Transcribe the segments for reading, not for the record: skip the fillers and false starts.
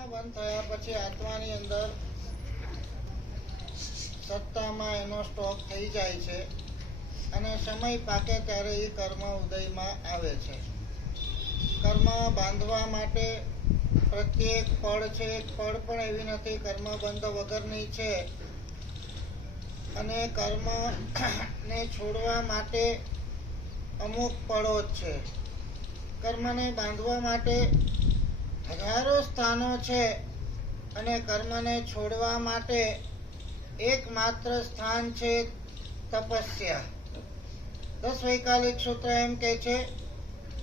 બંધ થયા પછી આત્માની અંદર સત્તામાં એનો સ્ટોક થઈ જાય છે અને સમય પાકે ત્યારે એ કર્મ ઉદયમાં આવે છે. કર્મ બાંધવા માટે પ્રત્યેક પળ છે, એક પળ પણ એવી નથી કર્મ બંધ વગરની છે. અને કર્મ ને છોડવા માટે અમુક પળો જ છે. કર્મને બાંધવા માટે હજારો સ્થાનો છે અને કર્મને છોડવા માટે એકમાત્ર સ્થાન છે તપસ્યા. 10 વૈકાલિક સૂત્ર એમ કે છે,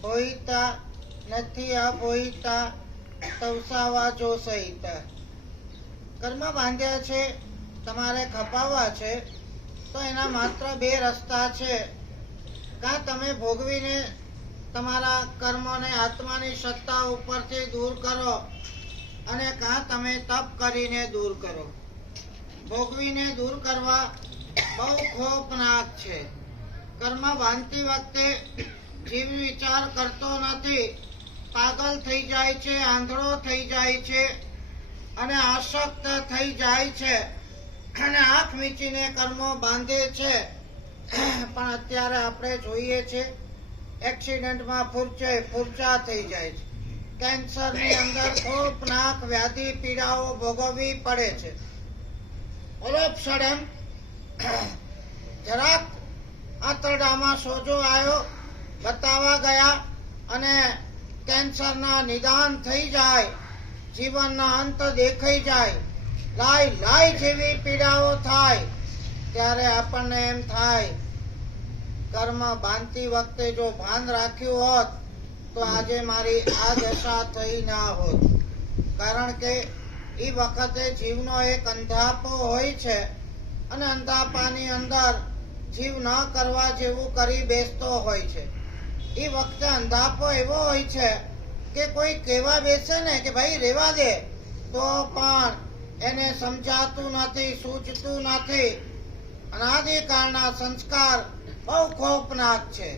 હોઈતા નથી અપોહિતા તવસાવા જો સહિતા. કર્મ બાંધ્યા છે, તમારે ખપાવવા છે, તો એના માત્ર 2 રસ્તા છે. કાં તમે ભોગવીને તમારા કર્મોને આત્માની સત્તા ઉપરથી દૂર કરો અને કાં તમે તપ કરીને દૂર કરો. ભોગવીને દૂર કરવા બહુ ખોફનાક છે. કર્મ બાંધતી વખતે જીવ વિચાર કરતો નથી, પાગલ થઈ જાય છે, આંધળો થઈ જાય છે અને આસક્ત થઈ જાય છે અને આંખ મીચીને કર્મો બાંધે છે. પણ અત્યારે આપણે જોઈએ છે એક્સિડન્ટમાં ફૂરચા થઈ જાય છે. કેન્સરની અંદર ખોફનાક વ્યાધિ પીડાઓ ભોગવવી પડે છે. ઓલોપસડમ જરાક આંતરડામાં સોજો આવ્યો, બતાવવા ગયા અને કેન્સરના નિદાન થઈ જાય, જીવનના અંત દેખાઈ જાય, લાય જેવી પીડાઓ થાય, ત્યારે આપણને એમ થાય કર્મ બાંધતી વખતે જો ભાન રાખ્યું હોત તો આજે મારી આ દશા થઈ ના હોત. કારણ કે એ વખતે જીવનો એક અંધાપો હોય છે અને અંધાપાની અંદર જીવ ન કરવા જેવું કરી બેસતો હોય છે. એ વખતે અંધાપો એવો હોય છે કે કોઈ કહેવા બેસે ને કે ભાઈ રેવા દે, તો પણ એને સમજાતું નથી, સૂચતું નથી. અનાદિકાળના સંસ્કાર બહુ ખોફનાક છે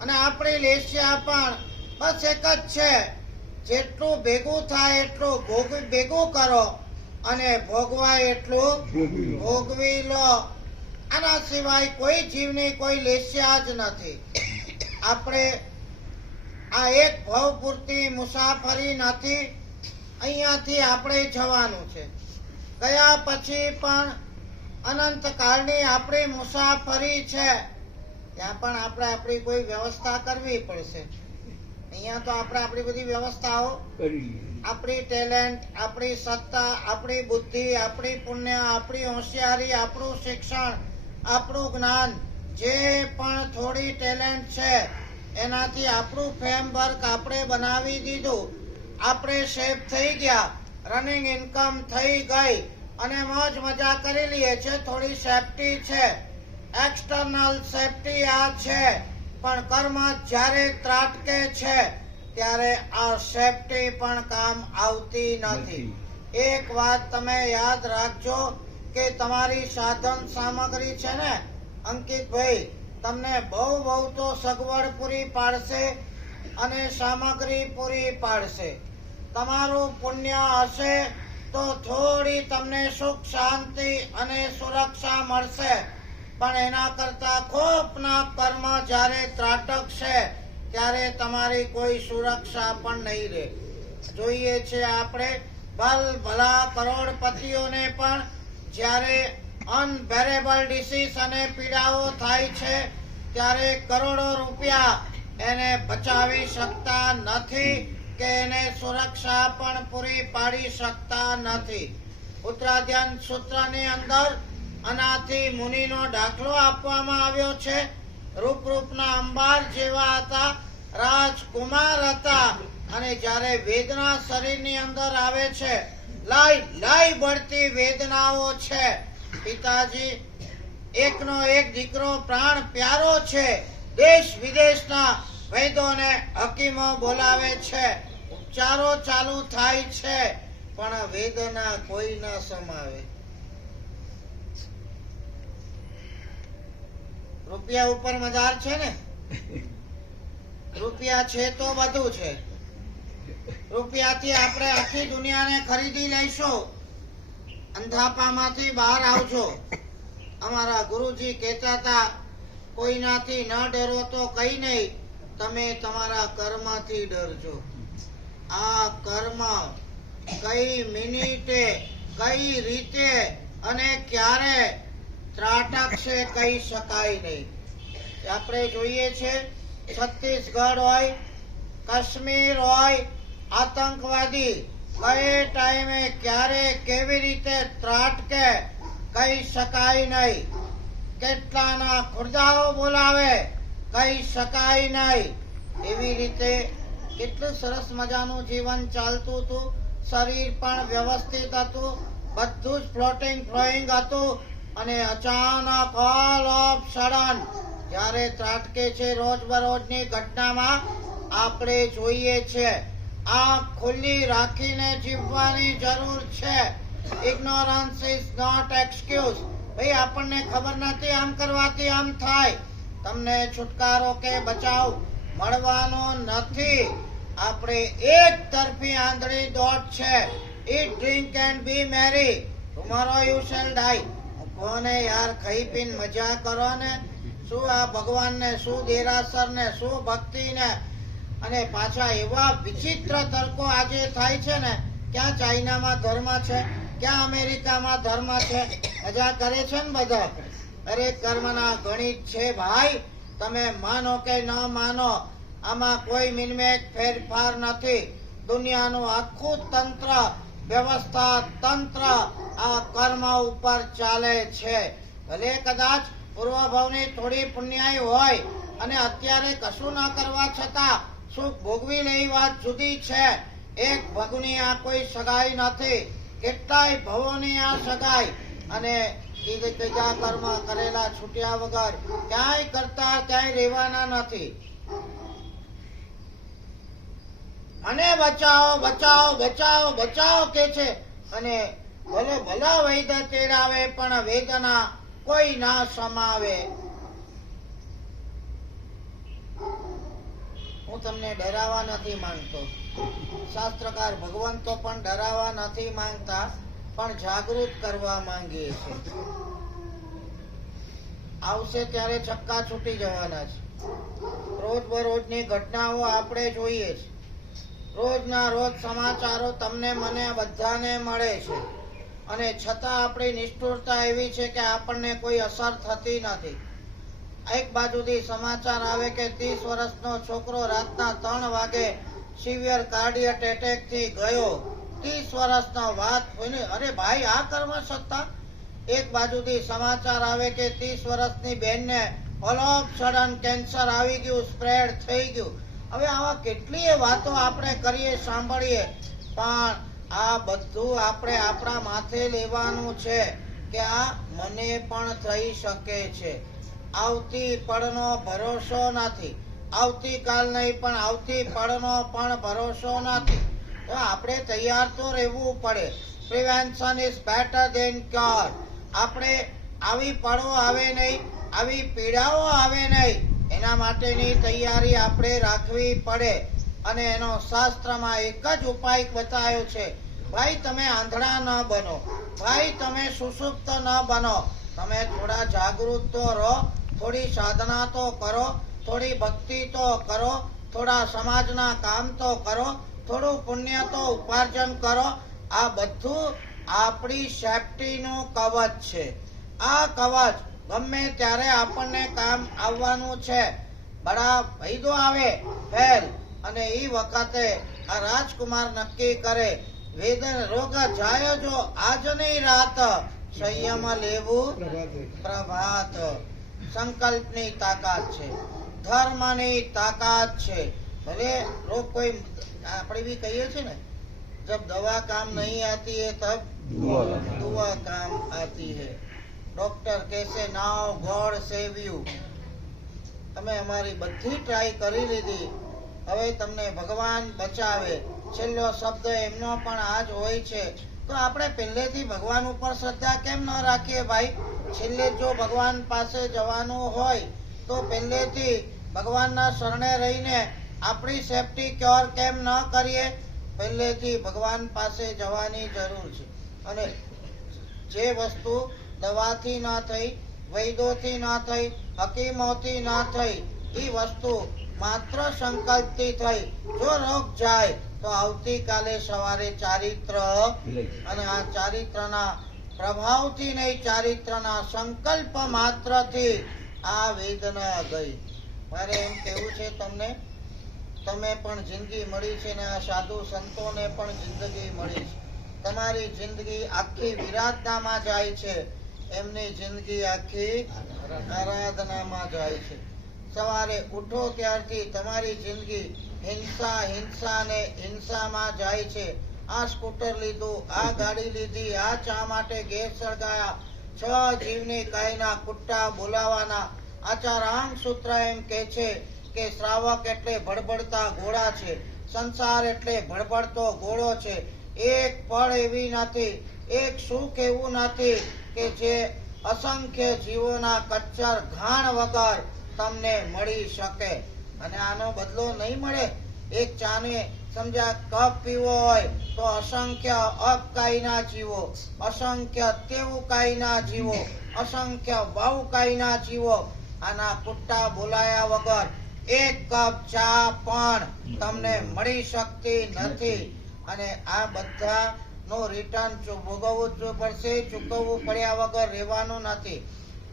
અને આપણી લેશિયા પણ બસ એક જ છે, જેટલું ભેગું થાય એટલું ભેગું કરો અને ભોગવાય એટલું ભોગવી લો. આના સિવાય કોઈ જીવની કોઈ લેશિયા જ નથી. આપણે આ એક ભવ પૂરતી મુસાફરી નથી, અહીંયાથી આપણે જવાનું છે. ગયા પછી પણ અનંતકાળની આપણી મુસાફરી છે. ત્યાં પણ આપણે આપણી કોઈ વ્યવસ્થા કરવી પડશે. અહીંયા તો આપણે આપણી બધી વ્યવસ્થાઓ, આપણી ટેલેન્ટ, આપણી સત્તા, આપણી બુદ્ધિ, આપણી પુણ્ય, આપણી હોશિયારી, આપણું શિક્ષણ, આપણું જ્ઞાન, જે પણ થોડી ટેલેન્ટ છે એનાથી આપણું ફ્રેમવર્ક આપણે બનાવી દીધું. આપણે સેફ થઈ ગયા, રનિંગ ઇન્કમ થઈ ગઈ અને મોજ મજા કરી લઈએ છે. થોડી સેફટી છે, એક્સટર્નલ સેફટી આ છે. પણ કર્મ જ્યારે ત્રાટકે છે ત્યારે આ સેફટી પણ કામ આવતી નથી. એક વાત તમે યાદ રાખજો કે તમારી સાધન સામગ્રી છે ને અંકિતભાઈ, તમને બહુ તો સગવડ પૂરી પાડશે અને સામગ્રી પૂરી પાડશે. તમારું પુણ્ય હશે તો થોડી તમને સુખ શાંતિ અને સુરક્ષા મળશે. પણ એના કરતા ખોફનાક કર્મ જ્યારે ત્રાટકશે ત્યારે તમારી કોઈ સુરક્ષા પણ નહીં રહે. જોઈએ છે આપણે ભલા કરોડપતિઓને પણ જ્યારે અનબેરેબલ ડિસીઝ અને પીડાઓ થાય છે ત્યારે કરોડો રૂપિયા એને બચાવી શકતા નથી કે એને સુરક્ષા પણ પૂરી પાડી શકતા નથી. ઉત્તરાધ્યાન સૂત્રની અંદર અનાથી મુનિનો દાખલો આપવામાં આવ્યો છે. રૂપના અંબાર જેવા હતા, રાજકુમાર હતા અને જ્યારે વેદના શરીરની અંદર આવે છે, લાઈ બળતી વેદનાઓ છે. પિતાજી એકનો એક દીકરો પ્રાણ પ્યારો છે. દેશ વિદેશના વૈદોને હકીમો બોલાવે છે, ઉપચારો ચાલુ થાય છે, પણ વેદના કોઈ ન સમાવે. રૂપિયા ઉપર મજાર છે ને, રૂપિયા છે તો બધું છે. રૂપિયાથી આપણે આખી દુનિયાને ખરીદી લઈશું. અંધાપામાંથી બહાર આવજો. અમારા ગુરુજી કહેતા હતા, કોઈનાથી ન ડરો તો કઈ નહીં, તમે તમારા કર્મથી ડરજો. આ કર્મ કઈ મિનિટે, કઈ રીતે અને ક્યારે ત્રાટકશે કહી શકાય નહીં. આપણે જોઈએ છે છત્તીસગઢ હોય, કાશ્મીર હોય, આતંકવાદી કઈ ટાઈમે ક્યારે કેવી રીતે ત્રાટકે કહી શકાય નહીં. કેટલાના ખુરદાઓ બોલાવે કહી શકાય નહીં. એવી રીતે કેટલું સરસ મજાનું જીવન ચાલતું હતું. શરીર પણ વ્યવસ્થિત હતું, બધું જ ફ્લોટિંગ ફ્લોઈંગ હતું. અને અચાનક ઓલ ઓફ સડન જ્યારે ત્રાટકે છે રોજબરોજની ઘટનામાં આપણે જોઈએ છે. આંખ ખુલ્લી રાખીને જીવવાની જરૂર છે. Ignorance is not excuse. ભાઈ આપણને ખબર નથી, આમ કરવાથી આમ થાય. તમને છુટકારો કે બચાવ મળવાનો નથી. આપણે એક તરફી આંધળી દોટ છે. Eat, drink and be merry. Tomorrow you shall die. કોને યાર ખાઈ પીને મજા કરો ને. શું આ ભગવાનને, શું દેરાસર ને, શું ભક્તિ ને. અને પાછા એવા વિચિત્ર તર્કો આજે થાય છે ને. ક્યાં ચાઇનામાં ધર્મ છે, ક્યાં અમેરિકામાં ધર્મ છે. મજા કરે છે ને બધા. અરે કર્મના ગણિત છે ભાઈ. તમે માનો કે ન માનો, આમાં કોઈ મિનમેક ફેરફાર નથી. દુનિયાનું આખું તંત્ર, વ્યવસ્થા તંત્ર આ કર્મ ઉપર ચાલે છે. ભલે કદાચ પૂર્વભાવની થોડી પુણ્યાઈ હોય અને અત્યારે કશું ન કરવા છતાં સુખ ભોગવી લેવી વાત જુદી છે. એક ભગની આ કોઈ સગાઈ નથી, કેટલાય ભવોની આ સગાઈ. અને કીધા કર્મ કરેલા છૂટ્યા વગર ક્યાંય કરતા ક્યાંય રહેવાના નથી. અને બચાવો બચાવો બચાવો બચાવો કે છે. અને ભલે ભલા વૈદ તેડાવે પણ વેદના કોઈ ના સમાવે. હું તમને ડરાવવા નથી માંગતો. શાસ્ત્રકાર ભગવંતો પણ ડરાવવા નથી માંગતા, પણ જાગૃત કરવા માંગીએ છે. આવશે ત્યારે છક્કા છૂટી જવાના છે. રોજબરોજની ઘટનાઓ આપણે જોઈએ છે. રોજના રોજ સમાચારો તમને મને બધાને મળે છે. અને છતાં આપણી નિષ્ઠુરતા એવી છે કે આપણને કોઈ અસર થતી નથી. એક બાજુથી સમાચાર આવે કે 30 વર્ષનો છોકરો રાતના 3 વાગે સિવિયર કાર્ડિયક એટેક થી ગયો. 30 વર્ષનો વાત. અરે ભાઈ આ કર્મ સત્તા. એક બાજુથી સમાચાર આવે કે 30 વર્ષની બેનને ઓલ ઓફ સડન કેન્સર આવી ગયું, સ્પ્રેડ થઈ ગયું. હવે આવા કેટલીય વાતો આપણે કરીએ, સાંભળીએ, પણ આ બધું આપણે આપણા માથે લેવાનું છે કે આ મને પણ થઈ શકે છે. આવતી પળનો ભરોસો નથી. આવતીકાલ નહીં પણ આવતી પળનો પણ ભરોસો નથી. તો આપણે તૈયાર તો રહેવું પડે. Prevention is better than cure. આપણે આવી પળો આવે નહીં, આવી પીડાઓ આવે નહીં, એના માટેની તૈયારી આપણે રાખવી પડે. અને એનો શાસ્ત્રમાં એક જ ઉપાય બતાવ્યો છે. ભાઈ તમે આંધળા ન બનો, ભાઈ તમે સુષુપ્ત ન બનો. તમે થોડા જાગૃત તો રહો, થોડી સાધના તો કરો, થોડી ભક્તિ તો કરો, થોડા સમાજના કામ તો કરો, થોડું પુણ્ય તો ઉપાર્જન કરો. આ બધું આપણી સેફટીનું કવચ છે. આ કવચ ગમે ત્યારે આપણને કામ આવવાનું છે. બડા વૈદો આવે ફેલ, અને એ વખતે આ રાજકુમાર નક્કી કરે, વેદન રોગ જાય જો આજની રાત, સંયમ લેવું પ્રભાત. સંકલ્પની તાકાત છે, ધર્મની તાકાત છે. ભલે રોગ કોઈ આપણે બી કહીએ છીએ ને, જબ દવા કામ નહીં આતી है तब दुआ काम आती है. ડોક્ટર કહેશે નાવ ગોડ સેવ યુ. તમે અમારી બધી ટ્રાય કરી લીધી, હવે તમને ભગવાન બચાવે. છેલ્લો શબ્દ એમનો પણ આ જ હોય છે. તો આપણે પહેલેથી ભગવાન ઉપર શ્રદ્ધા કેમ ન રાખીએ ભાઈ? છેલ્લે જો ભગવાન પાસે જવાનું હોય તો પહેલેથી ભગવાનના શરણે રહીને આપણી સેફટી ક્યોર કેમ ન કરીએ? પહેલેથી ભગવાન પાસે જવાની જરૂર છે. અને જે વસ્તુ દવાથી ન થઈ, વૈદોથી ન થઈ, હકીમોથી ન થઈ, એ વસ્તુ માત્ર સંકલ્પથી થઈ. જો રોગ જાય તો આવતીકાલે સવારે ચારિત્ર, અને આ ચારિત્રના પ્રભાવથી નહીં, ચારિત્રના સંકલ્પ માત્રથી આ વેદના ગઈ. મારે એમ કહેવું છે તમને, તમે પણ જિંદગી મળી છે ને આ સાધુ સંતોને પણ જિંદગી મળી છે. તમારી જિંદગી આખી વિરાધનામાં જાય છે, એમની જિંદગી આખી આરાધનામાં જાય છે. સવારે ઉઠો ત્યારથી તમારી જિંદગી હિંસા ને હિંસામાં જાય છે. આ સ્કૂટર લીધું, આ ગાડી લીધી, આ ચા માટે ગેસ સળગાયા, 6 જીવની કાયના કુટ્ટા બોલાવાના. આચારામ સૂત્ર એમ કે છે કે શ્રાવક એટલે ભડભડતા ઘોડા છે, સંસાર એટલે ભડભડતો ઘોડો છે. એક પળ એવી નથી, એક સુખ એવું નથી કે જે અસંખ્ય જીવોના કચ્ચર ઘાણ વગર તમને મળી શકે. અને આનો બદલો નહીં મળે. એક ચાને સમજા કપ પીવો હોય તો અસંખ્ય અપકાયના જીવો, અસંખ્ય તેવુકાયના જીવો, અસંખ્ય બહુકાયના જીવો આના કુટ્ટા બોલાયા વગર એક કપ ચા પણ તમને મળી શકતી નથી. અને આ બધા નો રિટર્ન ભોગવવું પડશે, ચૂકવવું પડ્યા વગર રહેવાનું નથી.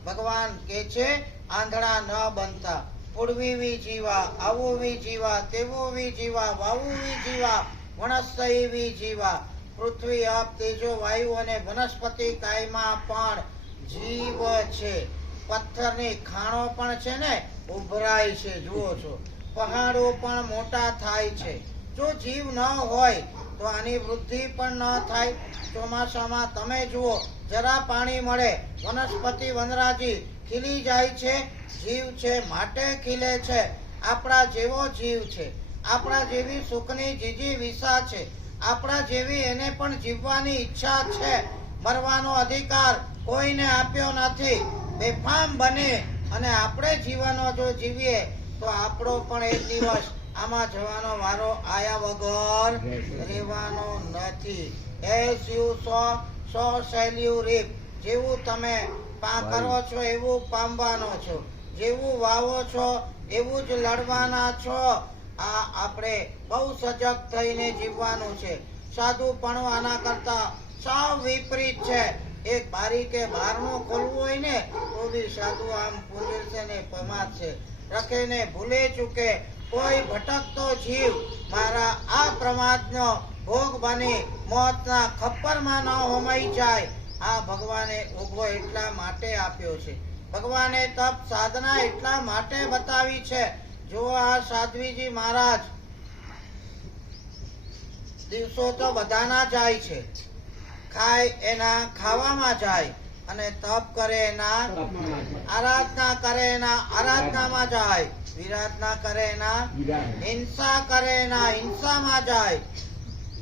ભગવાન કે છે આંધળા ન બનતા. પૂર્વી જીવા, આવુવી જીવા, તેવુવી જીવા, વાવુવી જીવા, વનસ્સૈવી જીવા. પૃથ્વી, આપ, તેજો, વાયુ અને વનસ્પતિ કાયમાં પણ જીવ છે. પથ્થરની ખાણો પણ છે ને ઉભરાય છે, જુઓ છો. પહાડો પણ મોટા થાય છે. જો જીવ ન હોય તો આની વૃદ્ધિ પણ ન થાય. ચોમાસામાં તમે જુઓ, જરા પાણી મળે, વનસ્પતિ વનરાજી ખીલી જાય છે. જીવ છે માટે ખીલે છે. આપણા જેવો જીવ છે, આપણા જેવી સુખની જીજી વિસા છે, આપણા જેવી એને પણ જીવવાની ઈચ્છા છે. મરવાનો અધિકાર કોઈને આપ્યો નથી. બેફામ બને અને આપણે જીવનો જો જીવીએ તો આપણો પણ એક દિવસ આમાં જવાનો વારો આયા વગર રહેવાનો નથી. As you sow shall you reap. જેવું તમે કરો છો એવું પામવાનો છો, જેવું વાવો છો એવું જ લડવાના છો. આ આપણે બહુ સજગ થઈને જીવવાનું છે. સાધુપણું આના કરતા સાવ વિપરીત છે. એક બારી કે બહારનું ખોલવું હોય ને તો બી સાધુ આમ પૂંજશે ને પમાશે, રખે ને ભૂલે ચૂકે. કોઈ ભટકતો જીવ મારા આ પ્રમાદનો ભોગ બની મોતના ખપ્પરમાં ન હોમાઈ જાય. આ ભગવાને ઉભો એટલા માટે આપ્યો છે. ભગવાને તપ સાધના એટલા માટે બતાવી છે. જો આ સાધ્વીજી મહારાજ, દિવસો તો બધાના જાય છે, ખાય એના ખાવામાં જાય, અને તપ કરે એના આરાધના કરે એના આરાધનામાં જાય, વિરાધના કરે એના હિંસા કરે એના હિંસામાં જાય,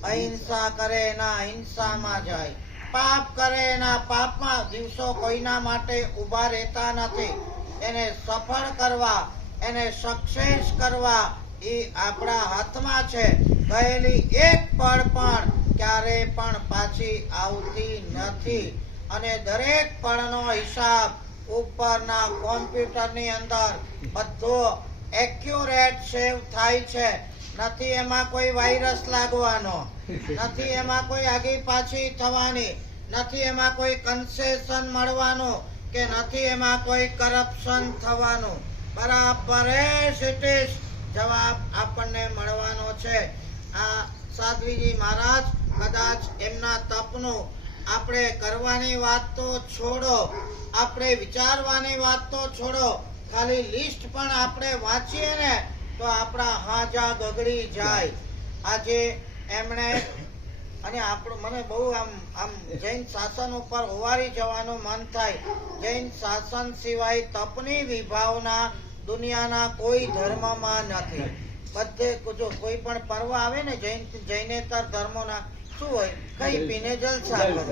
અહિંસા કરે એના હિંસામાં જાય, પાપ કરે એના પાપમાં. દિવસો કોઈના માટે ઊભા રહેતા નથી. એને સફળ કરવા, એને સક્સેસ કરવા એ આપણા હાથમાં છે. ગયેલી એક પળ પણ ક્યારે પણ પાછી આવતી નથી. અને દરેક પળનો હિસાબ ઉપરના કોમ્પ્યુટરની અંદર બધો એક્યુરેટ સેવ થાય છે. નથી એમાં કોઈ વાયરસ લાગવાનો, નથી એમાં કોઈ આગી પાછી થવાની, નથી એમાં કોઈ કન્સેશન મળવાનું, કે નથી એમાં કોઈ કરપ્શન થવાનું. બરાબર જવાબ આપણને મળવાનો છે. આ સાધ્વીજી મહારાજ કદાચ એમના તપનું આપણે કરવાની વાત તો છોડો, આપણે વિચારવાની વાત તો છોડો, ખાલી લિસ્ટ પણ આપણે વાંચીએ ને તો આપણા હાજા ગગડી જાય. આજે એમણે, અને આપણું મને બહુ આમ જૈન શાસન ઉપર હોવારી જવાનું મન થાય. જૈન શાસન સિવાય તપની વિભાવના દુનિયાના કોઈ ધર્મમાં નથી. બધે જો કોઈ પણ પર્વ આવે ને જૈનેતર ધર્મોના, શું હોય? કઈ પીને જલસા કરો,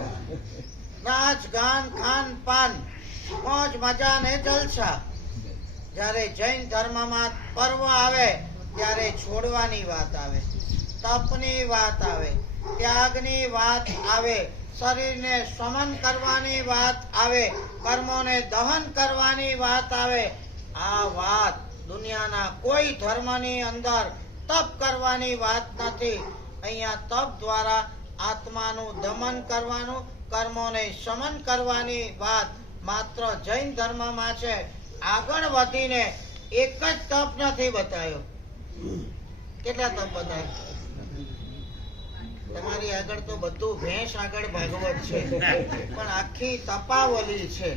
નાચ ગાન ખાન પાન, મોજ મજા ને જલસા. જ્યારે જૈન ધર્મમાં પર્વ આવે ત્યારે છોડવાની વાત આવે, તપની વાત આવે, ત્યાગની વાત આવે, શરીરને સમન કરવાની વાત આવે, કર્મોને દહન કરવાની વાત આવે. આ વાત દુનિયાના કોઈ ધર્મની અંદર તપ કરવાની વાત નથી. અહીંયા તપ દ્વારા આત્માનું દમન કરવાનું, કર્મોને શમન કરવાની વાત માત્ર જૈન ધર્મમાં છે. આગળ વધીને એક જ તપ નથી બતાવ્યો. કેટલા તપ બતાવ્યા? તમારી આગળ તો બધું ભેંસ આગળ ભાગવત છે, પણ આખી તપાવલી છે.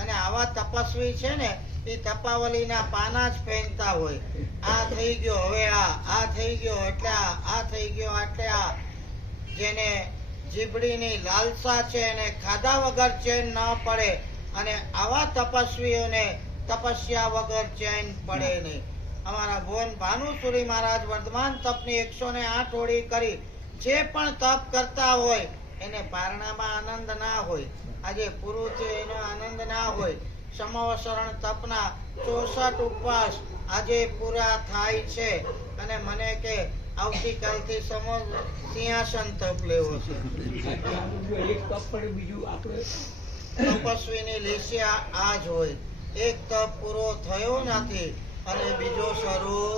અને આવા તપસ્વી છે ને, એ તપાવલીના પાના જ ફેંકતા હોય. આ થઈ ગયો, હવે આ થઈ ગયો એટલે આ થઈ ગયો એટલે આ. જેને જીભડીની લાલસા છે એને ખાધા વગર ચેન ન પડે, અને આવા તપસ્વીઓને તપસ્યા વગર ચેન પડે નહીં. અમારા ભુવન ભાનુસુરી મહારાજ વર્ધમાન તપની 108 ઓળી કરી. જે પણ તપ કરતા હોય એને પારણામાં આનંદ ના હોય, આજે પૂરું છે એનો આનંદ ના હોય. સમવસરણ તપના 64 ઉપવાસ આજે પૂરા થાય છે, અને મને કે આવતીકાલથી સિંહાસન તપ લેવો છે. તપસ્વીની લેશિયા આ જ હોય. એક તપ પૂરો થયો નથી અને બીજો શરૂ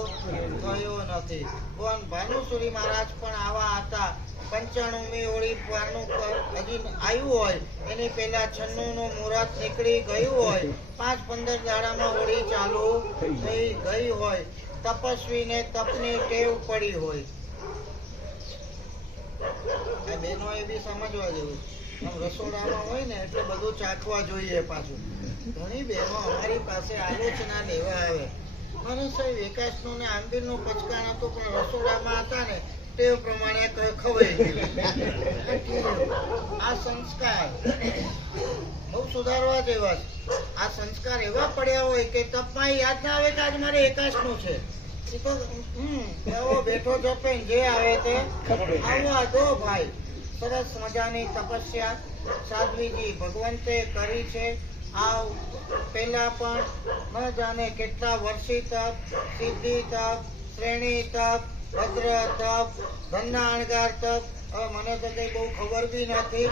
થયો નથી. ભગવાન ભાનુસુરી મહારાજ પણ આવા હતા. 95મી ઓળી પારણું હજી આવ્યું હોય એની પહેલા 96નું મુહૂર્ત નીકળી ગયું હોય, 5-15 દાડામાં ઓળી ચાલુ થઈ ગઈ હોય. તપસ્વીને તપની ટેવ પડી હોય. આ બહેનો એ બી સમજવા જેવું. આમ રસોડામાં હોય ને એટલે બધું ચાખવા જોઈએ. પાછું ઘણી બહેનો અમારી પાસે આલોચના લેવા આવે, મનુષ્ય વિકાસનું ને આંબીરનું પચકાણ હતું, પણ રસોડામાં હતા ને તે પ્રમાણે ખવાઈ ગયું. આ સંસ્કાર બહુ સુધારવા જેવા છે. આ સંસ્કાર એવા પડ્યા હોય કે તપમાં યાદ ના આવે કે આજ મારે એકાશનું છે. બેઠો જપે જે આવે તે આવવા દો ભાઈ. સરસ મજાની તપસ્યા સાધ્વીજી ભગવંતે કરી છે. આ પહેલા પણ ન જાણે કેટલા વર્ષી તપ, સિદ્ધિ તપ, શ્રેણી તપ, ભદ્ર તપ, ધનના અણગાર તપ. હવે મને તો કઈ બહુ ખબર બી નથી,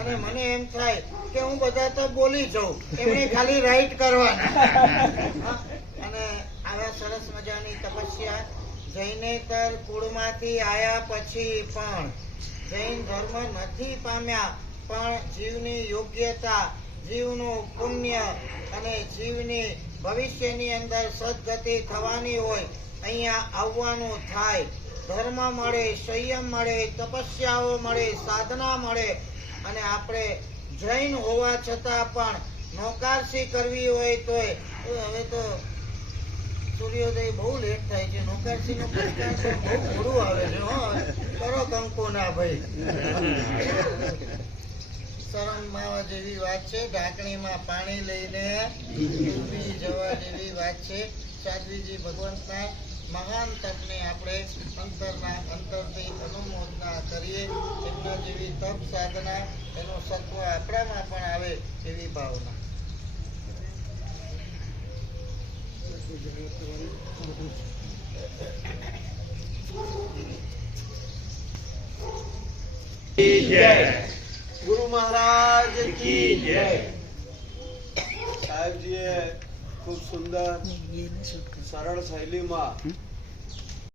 અને મને એમ થાય કે હું બધા તપ બોલી જાઉં, એમને ખાલી રાઈટ કરવાના. અને આવા સરસ મજાની તપસ્યા જૈનેતર કુળમાંથી આયા પછી પણ જૈન ધર્મ નથી પામ્યા, પણ જીવની યોગ્યતા, જીવનું પુણ્ય અને જીવની ભવિષ્યની અંદર સદગતિ થવાની હોય, અહીંયા આવવાનું થાય. ધર્મ મળે, સંયમ મળે, તપસ્યાઓ મળે, સાધના મળે. અને આપણે જૈન હોવા છતાં પણ નોકારસી કરવી હોય તોય હવે તો સૂર્યોદય બહુ લેટ થાય છે. નોકારસીનું પ્રશ્ન બહુ મોડું આવે છે. કરો કંકુ ના ભાઈ. શરણ માવા જેવી વાત છે, ઢાંકણીમાં પાણી લઈને ડૂબી જવા જેવી વાત છે. સાધ્વીજી ભગવંતના મહાન તપને આપણે અંતરથી અનુમોદના કરીએ. એમના જેવી તપ સાધના, એનું સત્વ આપણામાં પણ આવે એવી ભાવના. ગુરુ મહારાજ કી જય. સાહેબજીએ ખૂબ સુંદર સરળ શૈલીમાં